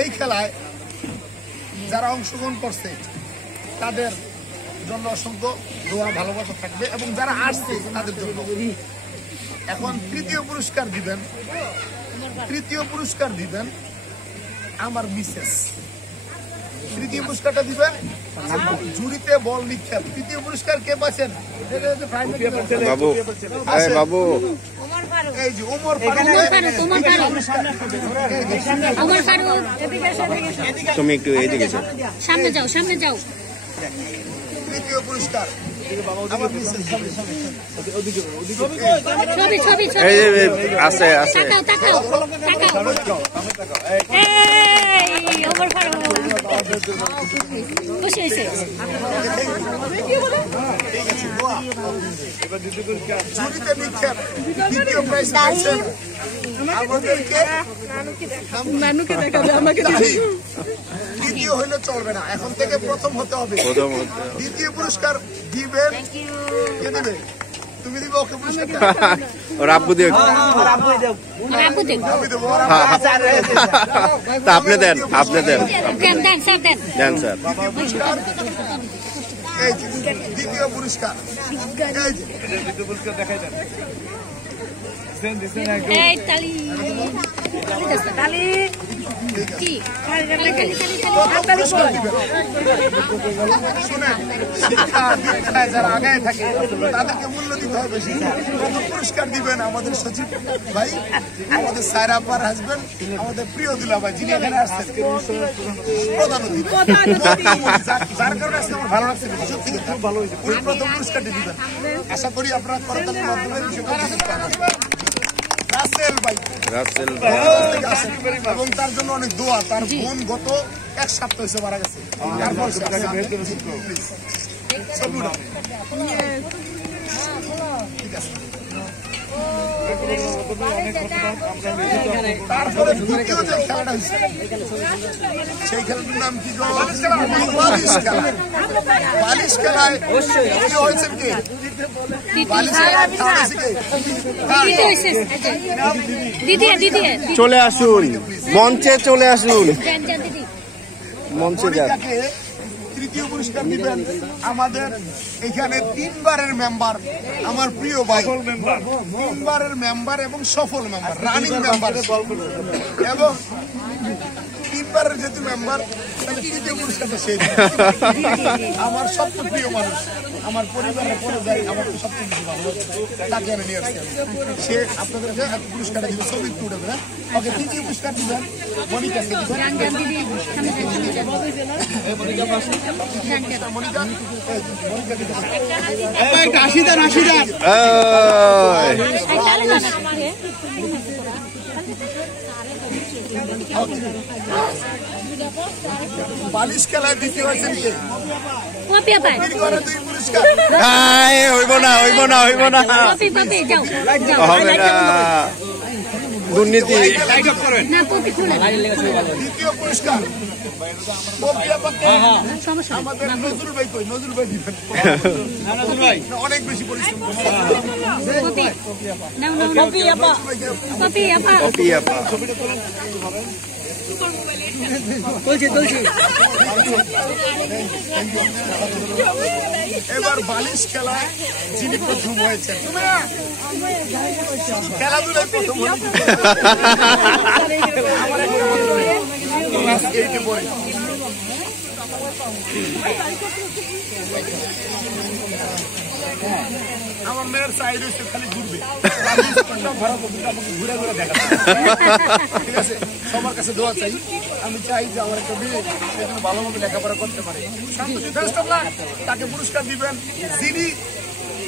এই খেলায় যারা অংশগ্রহণ করছে তাদের জন্য অসংখ্য দোয়া ভালোবাসা থাকবে এবং যারা আসছে তাদের জন্য। এখন তৃতীয় পুরস্কার দিবেন আমার মিসেস। তৃতীয় পুরস্কারটা দিবেন ঝুড়িতে বল নিক্ষেপ। তৃতীয় পুরস্কার কে পাচ্ছেন? বাবু বাবু এই যে ওমর ফারুক। তুমি একটু এইদিকে সামনে যাও। তৃতীয় পুরস্কার আমার মিসেস। ছবি আছে তাকাও এই ওমর ফারুক খুশি হয়েছে। ঝুড়িতে নিক্ষেপ দ্বিতীয় প্রাইজ পাচ্ছেন আমাদেরকে নানুকে দেখাবে আমাকে। দ্বিতীয় হইলে চলবে না, এখন থেকে প্রথম হতে হবে। দ্বিতীয় পুরস্কার দিবেন কে দেবে? তুমি দিবে ওকে পুরস্কারটা? রাব্বু দেব। তা আপনি দেন স্যার। এই যে দ্বিতীয় পুরস্কার দেখাই দেন। যারা আগে থাকে তাদেরকে মূল্য দিতে হবে বেশি। পুরস্কার দিবেন আমাদের সচিব ভাই, আমাদের সায়রা আপার হাজবেন্ড, আমাদের প্রিয় দুলা ভাই যিনি এখানে আসছেন প্রধান অতিথি, যার কারণে আজকে আমার ভালো লাগছে। সত্যি ভালো হয়েছে। উনি প্রথম পুরস্কারটি দিবেন। আশা করি আপনারা করতালের মাধ্যমে এবং তার জন্য অনেক দোয়া। তার বোন গত এক সপ্তাহ হয়েছে মারা গেছে। তারপরে দ্বিতীয় যে খেলাটা হয়েছে সেই খেলাটার নাম কি? বালিশ খেলায় হয়েছে কি? চলে আসুন মঞ্চে, চলে আসুন মঞ্চে যান। তৃতীয় পুরস্কার দিবেন আমাদের এখানে 3 বারের মেম্বার, আমার প্রিয় ভাই, 3 বারের মেম্বার এবং সফল মেম্বার, রানিং মেম্বার এবং 3 বারের যেহেতু মেম্বার, তৃতীয় পুরস্কারটা সে আমার সবচেয়ে প্রিয় মানুষ, আমার পরিবারের পরে যাই, আমার সবচেয়ে বেশি ভালো তাকে আমি নিয়ে আসছি। সে আপনাদেরকে পুরস্কারটা দিবে, ছবি তুলবে। ওকে, তৃতীয় পুরস্কার দিবেন মনিকাকে দিবেন। বালিশ খেলায় দ্বিতীয় হয়েছেন কে? হইব না দুর্নীতি। দ্বিতীয় পুরস্কার আমাদের নজরুল ভাই। কই নজরুল ভাই দিবেন? অনেক বেশি পরিশ্রম এবার বালিশ খেলায় যিনি প্রথম হয়েছেন, খেলাধুলায় প্রথম আমার মেয়ের সাইড হচ্ছে খালি ঘুরবে, ঘুরে ঘুরে দেখা। ঠিক আছে, সবার কাছে দোয়া চাই। আমি চাই যে আমার একটা মেয়ে ভালোভাবে লেখাপড়া করতে পারে। তাকে পুরস্কার দিবেন যিনি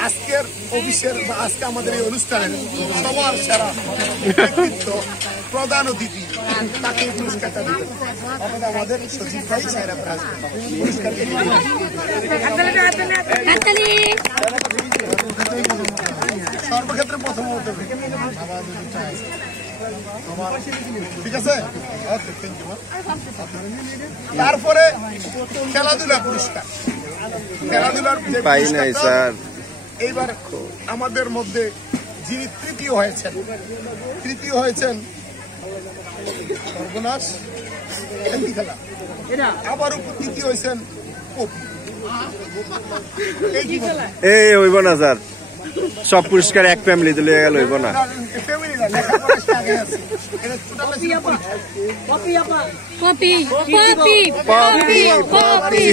আজকের অফিসের বা আজকে আমাদের এই অনুষ্ঠানের সবার সেরা ব্যক্তিত্ব, প্রধান অতিথি, তাকে পুরস্কারটা দিবেন আমাদের সচিব ভাই সায়রা প্রাজ পুরস্কার। সর্বক্ষেত্রে প্রথম হতে হবে। ঠিক আছে, তারপরে খেলাধুলা পুরস্কার। খেলাধুলার এইবার আমাদের মধ্যে যিনি তৃতীয় হয়েছেন সর্বনাশ হেলদি খেলা। আবার উপর তৃতীয় হয়েছেন পপি। এই কি খেলা? এই হইব না স্যার, সব পুরস্কার এক ফ্যামিলি দিলে গেল হইব না। ফ্যামিলি না, লেখাপড়া সে আগে আছে। এটা টোটাল পপি পপি পপি পপি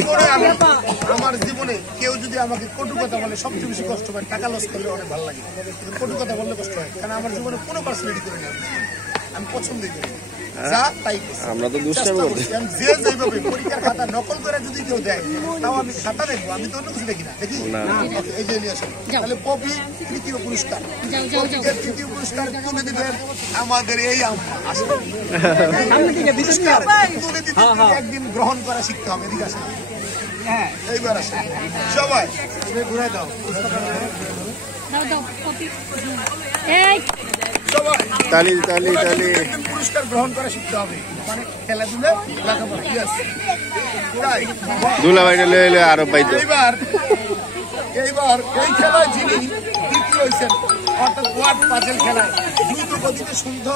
আমার জীবনে কেউ যদি আমাকে কটু কথা বলে সবচেয়ে বেশি কষ্ট পায়, টাকা লস করলে অনেক ভালো লাগে, কিন্তু কটু কথা বললে কষ্ট হয়। কারণ আমার জীবনে কোনো পার্সোনালিটি করে নেই, আমি পছন্দই করি যা তাই আমরা তো দুষ্টামি করি। যে যেভাবে পরীক্ষার খাতা নকল করে যদি কেউ দেয় তাও আমি খাতা দেখবো, আমি তো অন্য কিছু দেখি না, দেখি না। এই যে নিয়ে আসেন। তাহলে পপি তৃতীয় পুরস্কার, পপিকে তৃতীয় পুরস্কার তুলে দিবেন আমাদের এই আম্মা। আসলে পুরস্কার তুলে দিতে একদিন গ্রহণ করা শিখতে হবে। এদিকে আসেন, এইবার আসেন সবাই ঘুরে দাও দাও দাও পপি এই সবাই। তালি তালি তালি। একদিন পুরস্কার গ্রহণ করা শিখতে হবে, মানে খেলাধুলা লেখাপড়া। Yes. তাই দুলাভাই লইলে আরো পাইতো। এইবার এই খেলায় যিনি দ্বিতীয় হয়েছেন, অর্থাৎ ওয়ার্ড পাজেল খেলায় দ্রুত গতিতে সুন্দর